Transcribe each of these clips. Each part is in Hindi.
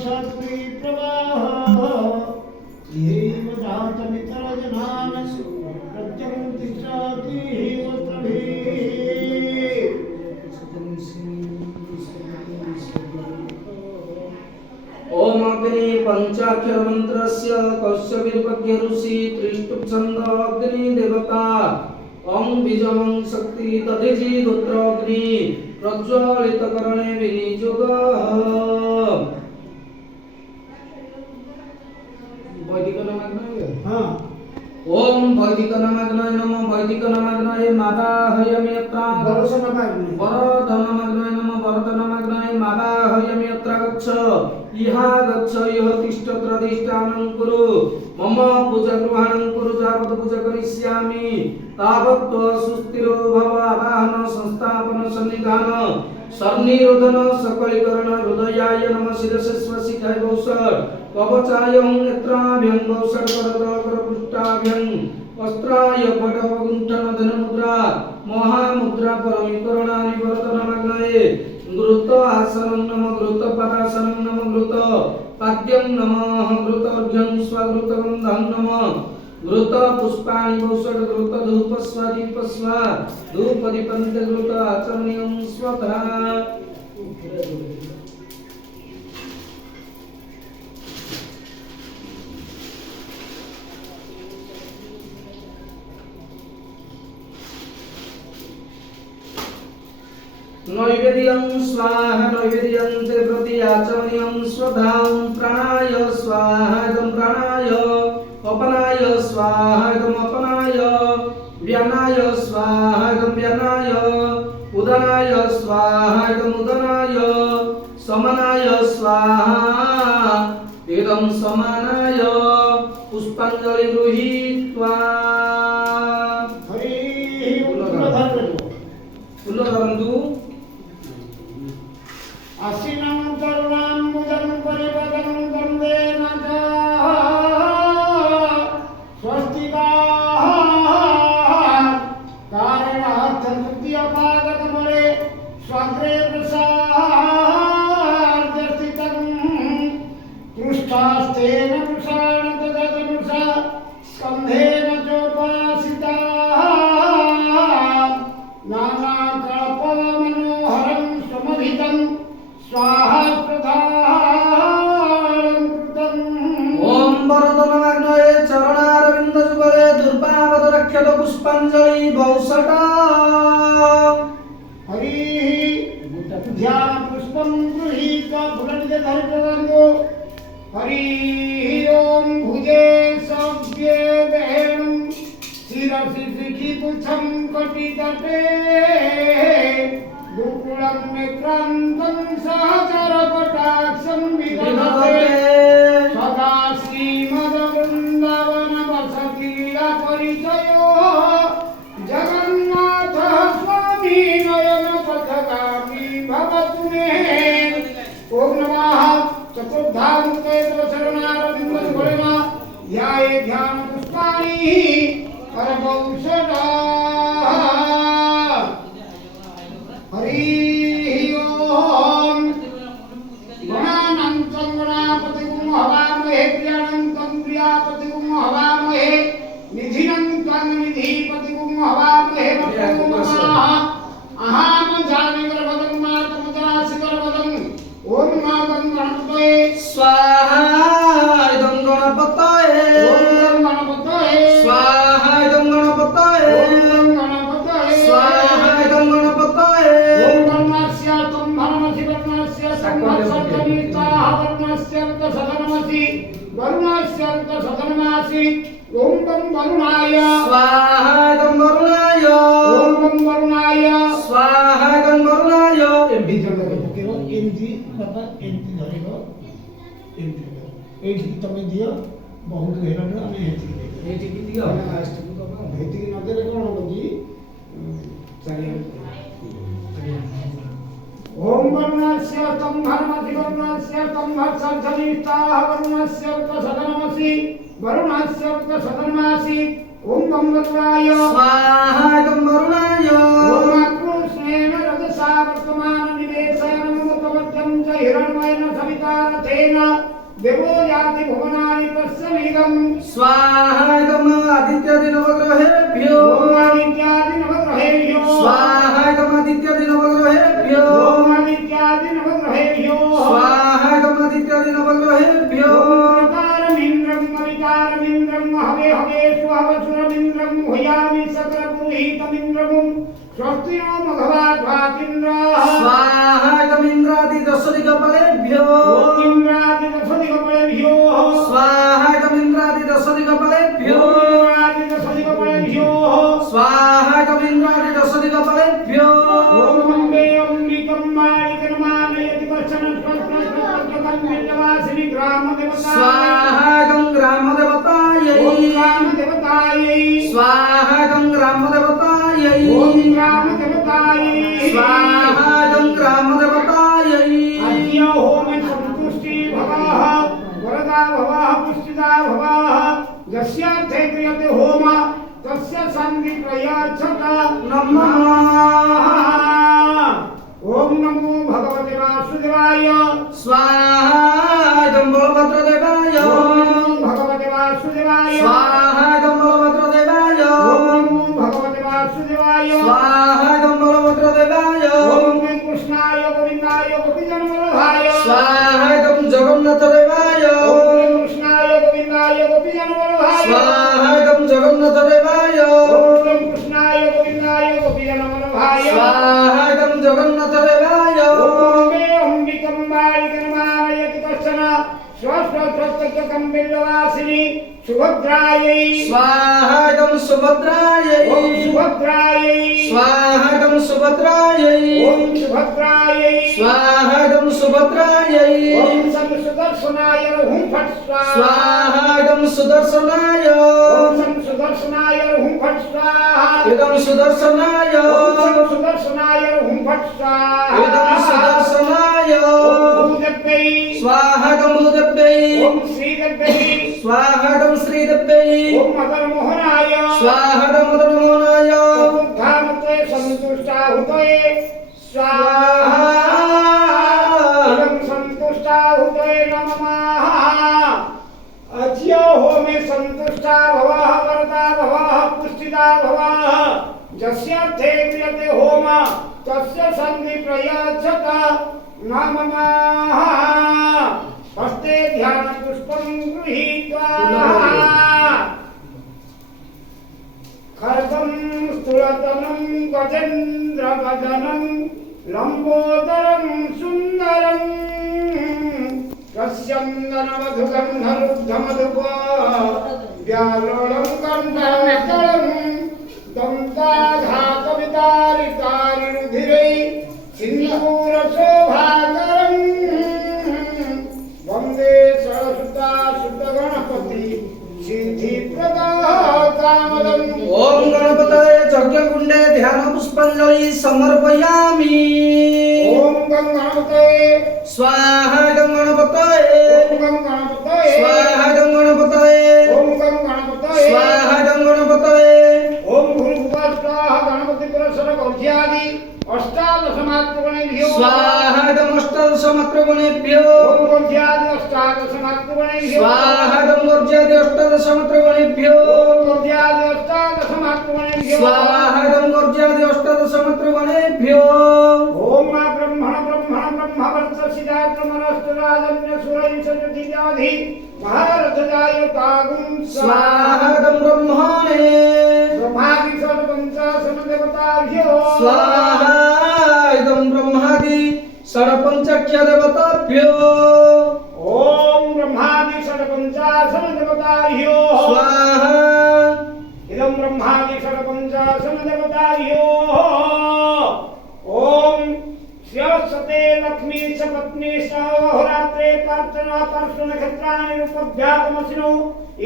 साक्षात्री प्रवाह यैव जातमितरजनान् प्रत्यङ्तिष्ठति ओम अग्नि पंचाक्षर मंत्रस्य कस्य विरुपज्ञ ऋषि त्रिष्टुप छंद अग्नि देवता ओम बीजमं शक्ति तदिजि गोत्र अग्नि प्रज्वलित करणे विनियोग वैदिक नमग्नाय हां ओम वैदिक नमग्नाय नमः वैदिक नमग्नाय मादाहयमि यत्र वरद नमग्नाय नमः वरद नमग्नाय मादाहयमि यत्र गच्छ इहा गच्छ इह तिष्ठ प्रतिष्ठानं कुरु मम पूजा ग्रहणं कुरु यावत् पूजा करिष्यामि तावत् सुस्थिरो भव आवाहन संस्थापन सन्निधान सन्निरोधन सकलीकरण हृदयाय नमः शिरसे स्वशिखाय वौषध कवचाय नेत्राभ्यं वौषध करतल पृष्ठाभ्यं वस्त्राय पटवगुंठन धनुमुद्रा महामुद्रा परमीकरणा निवर्तनमग्नये घृत आसनं नमः घृत पदासनं नमः घृत पाद्यं नमः घृतर्घ्यं स्वघृतगन्धं नमः घृत पुष्पाणि वौषध घृत धूप स्वादीप स्वा धूप दीपन्त घृत आचमनीयं स्वतः नैवेद्यं स्वाहा नैवेद्यं त्रिप्रति आचमनीयं स्वधां प्राणाय स्वाहा इदं प्राणाय अपनाय स्वाहा इदं अपनाय व्यानाय स्वाहा इदं व्यानाय उदनाय स्वाहा इदं उदनाय समानाय स्वाहा इदं समानाय पुष्पाञ्जलि गृहीत्वा हरि पुनरन्तु आसीनं करुणाम्बुजं परिपदं वन्दे माता स्वस्तिकाः कारणार्थमुद्यपादकमले स्वाग्रे प्रसाद्यस्थितं पृष्ठास्तेन पुषाण तदनुषा स्कन्धेन चोपासिताः नानाकल्पमनोहरं समभितं स्वाहा ओम वरदनमग्नये चरणारविन्द जुगले दुर्भावद रक्षत पुष्पाञ्जलि वौषट हरि ध्यान पुष्पं गृहीत्वा फुलनिधे धरितवन्दो हरि ओम भुजे सव्ये वेणुं शिरसि शिखिपुच्छं कटितटे दुकुलं नेत्रान्तं सहचरकटाक्षं विदधते सदा श्रीमद्वृन्दावन वसतिलीला परिचयो जगन्नाथः स्वामी नयन पथगामी भवतु मे ओम नमः चतुर्धान्ते शरणारविन्दयुगलेन ध्याये ध्यान पुष्पाणि करवौषधा हरि ओम गणानन्तं गणापतिं हवामहे प्रियानन्तं प्रियापतिं हवामहे निधिनन्तं निधिपतिं हवामहे अहं जामि गर्भदं मातमुद्रासि गर्भदं ओम नागं गणपतये स्वाहा इदं गणपतये ओम गणपतये स्वाहा इदं गणपतये ओम गणपतये स्वाहा इदं गणपतये ओम वर्णस्य तं भरमसि वर्णस्य संवत्सरनिष्ठाः वर्णस्य सदनमसि वर्णस्य सदनमासि ओम तं वरुणाय स्वाहा इदं वरुणाय ओम तं वरुणाय स्वाहा इदं वरुणाय एमडी जगह पकेरो एमडी बाबा एमडी धरेगो एमडी एठी तमे दियो बहुत हेरन आमे हेठी एठी की दियो लास्ट को बाबा हेठी न देले कोन होगी चाहिए ओम वर्णस्य तं धर्मसि वर्णस्य तं भत्सर्जनिष्ठाः वर्णस्य सदनमसि वरुणस्य सदनमासि ओम तं वरुणाय स्वाहा इदं वरुणाय ओम कृष्णेन रजसा वर्तमान निवेशनं मुतवत्यं च हिरण्मयेन सविता रथेन देवो याति भुवनानि तस्मिदं स्वाहा इदम् आदित्यादि नवग्रहेभ्यो ओम आदित्यादि नवग्रहेभ्यो स्वाहा इदम् आदित्यादि नवग्रहेभ्यो ओम आदित्यादि नवग्रहेभ्यो स्वाहा इदम् आदित्यादि नवग्रहेभ्यो ओंकारमिन्द्रं मवितारमिन्द्रं हवे हवे स्वहवसुरमिन्द्रं हुयामि सकलपुरोहितमिन्द्रं स्वस्ति नो मघवाध्वातीन्द्रः स्वाहा इदम् इन्द्रादि दशदिक्पालेभ्यो ओम इंद्रादि दशदिक्पालेभ्यो स्वाहा इदम् इन्द्रादि दशदिक्पालेभ्यो ओम इंद्रादि दशदिक्पालेभ्यो स्वाहा इदम् इन्द्रादि दशदिक्पालेभ्यो ओम अम्बे अम्बिकं मालिकनमानयति कश्चन स्वस्त्रस्त्रकं विद्यवासिनि ग्रामदेवता स्वाहा इदम् ग्रामदेवतायै ओम ग्रामदेवतायै स्वाहा इदम् ग्रामदेवतायै ओम ग्रामदेवतायै स्वाहा इदम् ग्रामदेवतायै अद्य होमे सन्तुष्टि भवः वरदा भवः पुष्टिदा भवः यस्यार्थे क्रियते होम तस्य शान्ति प्रयाच्छत नमः ओम नमो भगवते वासुदेवाय स्वाहा इदम् बलभद्रदेवाय ओम नमो भगवते वासुदेवाय स्वाहा इदम् बलभद्रदेवाय ओम नमो भगवते वासुदेवाय स्वाहा इदम् बलभद्रदेवाय ओम कृष्णाय गोविन्दाय गोपीजनवल्लभाय स्वाहा इदम् जगन्नाथदेवाय ओम कृष्णाय गोविन्दाय गोपीजनवल्लभाय स्वाहा इदम् जगन्नाथदेवाय ओम कृष्णाय गोविन्दाय गोपीजनवल्लभाय स्वाहा इदम् जगन्नाथदेवाय ओम मे अम्बिकं बालिकनमानयति कश्चन स्वस्वस्वस्तकं बिल्लवासिनि सुभद्रायै स्वाहा इदम् सुभद्रायै ओम सुभद्रायै स्वाहा इदम् सुभद्रायै ओम सुभद्रायै स्वाहा इदम् सुभद्रायै ओम सं सुदर्शनाय हुं फट् स्वाहा स्वाहा इदम् सुदर्शनाय ओम सं सुदर्शनाय हुं फट् स्वाहा इदम् सुदर्शनाय ओम सं सुदर्शनाय हुं फट् स्वाहा इदम् सुदर्शनाय ओम भूदेव्यै स्वाहा इदम् भूदेव्यै ओम श्रीदेव्यै स्वाहा इदम् श्रीदेव्यै ओम मदनमोहनाय स्वाहा इदम् मदनमोहनाय धामते सन्तुष्टाहुतये स्वाहा इदं सन्तुष्टाहुतये नमः अद्य होमे सन्तुष्टा भवः वरदा भवः पुष्टिदा भवः यस्यार्थे क्रियते होम तस्य सन्धि प्रयाच्छत नमः हस्ते ध्यानपुष्पं गृहीत्वा खड्गं स्थूलतनं गजेन्द्रवदनं लम्बोदरं सुन्दरं कस्यन्दनमधुगन्धरुद्धमधुप व्यालोलं कण्ठं दन्ताघातविदारिकारिरुधिरै सिन्दूरशोभाकरं वन्दे सरस्वता सुतगणपति सिद्धिप्रदाकामदम् ओम गणपतये यज्ञकुण्डे ध्यान पुष्पाञ्जलि समर्पयामि ओम गणपतये स्वाहा इदं गणपतये ओम गणपतये स्वाहा इदं गणपतये ओम गणपतये स्वाहा इदं गणपतये ओम भूर्भुवस्वाहा गणपति पुरस्सर गौध्यादि अष्टादशमात्रगणेभ्यो स्वाहा इदम् अष्टादशमात्रगणेभ्यो ओम गौध्यादि अष्टादशमात्रगणेभ्यो स्वाहा इदम् गौर्ज्यादि अष्टादशमात्रगणेभ्यो ओम गौध्यादि अष्टादशमात्रगणेभ्यो स्वाहा इदम् गौर्ज्यादि अष्टादशमात्रगणेभ्यो ओम ब्रह्मण ब्रह्मण ब्रह्मवर्चसिदाक्रमणस्तु राजन्य सुरैषजतिजाधि महारथजायतागुं स्वाहा इदम् ब्रह्मणे ब्रह्मादि सर्वपञ्चाशनदेवताभ्यो स्वाहा इदम् ब्रह्मादि षड्पञ्चाख्यदेवताभ्यो ओम ब्रह्मादि षड्पञ्चाशनदेवताभ्यो स्वाहा इदं ब्रह्मादि षड्पञ्चाशनदेवताभ्यो ओम श्रेयस्ते लक्ष्मी च पत्नी च अहोरात्रे प्रार्थना परशुनक्षत्राणि रूपभ्यागमसिनो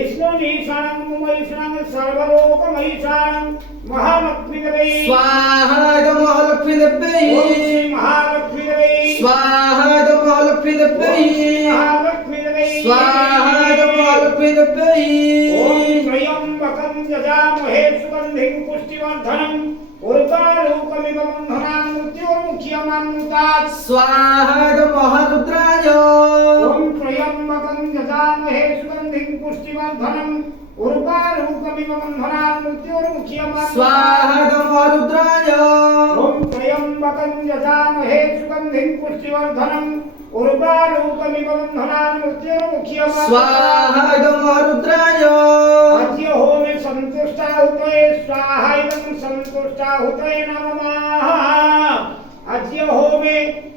ईश्वरीशानं मुमैशानं सर्वलोकमैशानं महालक्ष्मीदेवी स्वाहा इदम् महालक्ष्मीदेव्यै ओम श्री महालक्ष्मीदेवी स्वाहा इदम् महालक्ष्मीदेव्यै महालक्ष्मीदेवी स्वाहा इदम् महालक्ष्मीदेव्यै ओम त्र्यंबकं यजामहे सुगन्धिं पुष्टिवर्धनं उर्वारुकमिव बन्धनान् मृत्योर्मुख्यमान्तात् स्वाहादं महारुद्राय ॐ त्र्यम्बकं यजामहे सुगन्धिं पुष्टिवर्धनम् उर्वारुकमिव बन्धनान् मृत्योर्मुख्यमान्तात् स्वाहादं महारुद्राय ॐ त्र्यम्बकं यजामहे सुगन्धिं पुष्टिवर्धनम् उर्वारुकमिव बन्धनान् मृत्योर्मुख्यमान्तात् स्वाहादं महारुद्राय अद्य होमे सन्तुष्टाहुतये स्वाहायं सन्तुष्टाहुतये नमः अद्य होमे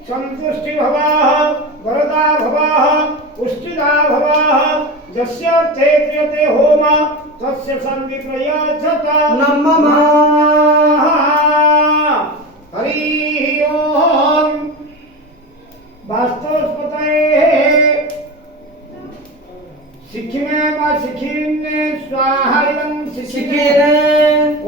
सन्तुष्टि भवाः वरदा भवाः पुष्टिदा भवाः यस्य अर्थे क्रियते होम तस्य सन्विप्रयोजत नमः हरि ओम वास्तवस्पतये शिखिमे वा शिखिन्ने स्वाहायं शिखिरे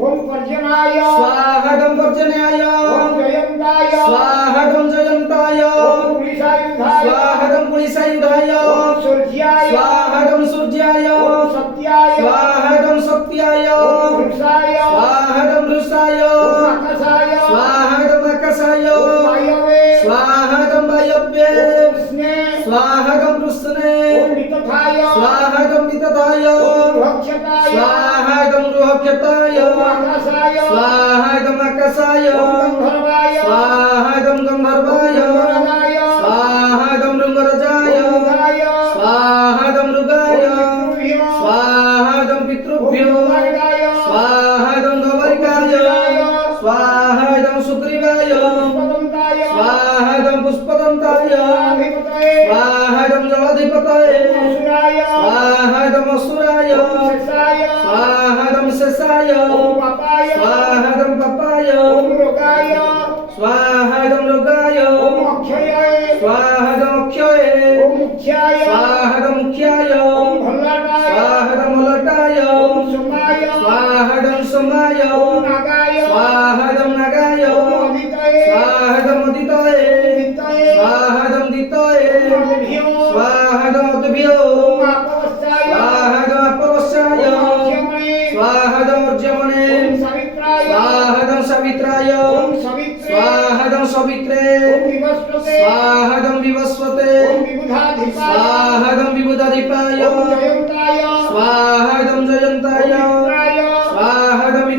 ओम पर्जनाय स्वाहादं पर्जन्याय ओम जयन्ताय स्वाहादं जयन्ताय ओम पुलिसायुधाय स्वाहादं पुलिसायुधाय ओम सूर्याय स्वाहादं सूर्याय ओम सत्याय स्वाहादं सत्याय ओम वृषाय स्वाहादं वृषाय ओम आकाशाय स्वाहादं आकाशाय ओम वायवे स्वाहादं वायव्ये ओम कृष्णे स्वाहादं कृष्णे ओम वितथाय स्वाहादं वितथाय ओम रक्षताय स्वाहादं रोहक्षताय ओम आकाशाय स्वाहादं आकाशाय ओम गन्धर्वाय स्वाहादं गन्धर्वाय गन्धर्वाय स्वाहादं मृगराजाय ओम मृगाय स्वाहादं मृगाय स्वाहादं पितृभ्यो स्वाहादं गौरिकाय स्वाहादं सुग्रीवाय स्वाहादं पुष्पदन्ताय स्वाहादं जलाधिपतये स्वाहादं असुराय स्वाहादं शेषाय स्वाहादं पपाय स्वाहादं मृगाय स्वाहादं अक्षये स्वाहादं मुख्याय स्वाहादं मलटाय स्वाहादं समाय स्वाहादं नागाय स्वाहादं उदितये स्वाहादं दितये स्वाहादं उद्भ्यो स्वाहादं अपवस्याय स्वाहादं अर्जमणे स्वाहादं सवित्राय स्वाहादं सवित्रे स्वाहादं विवस्वते स्वाहादं विबुधाधिपाय स्वाहादं जयन्ताय स्वाहादं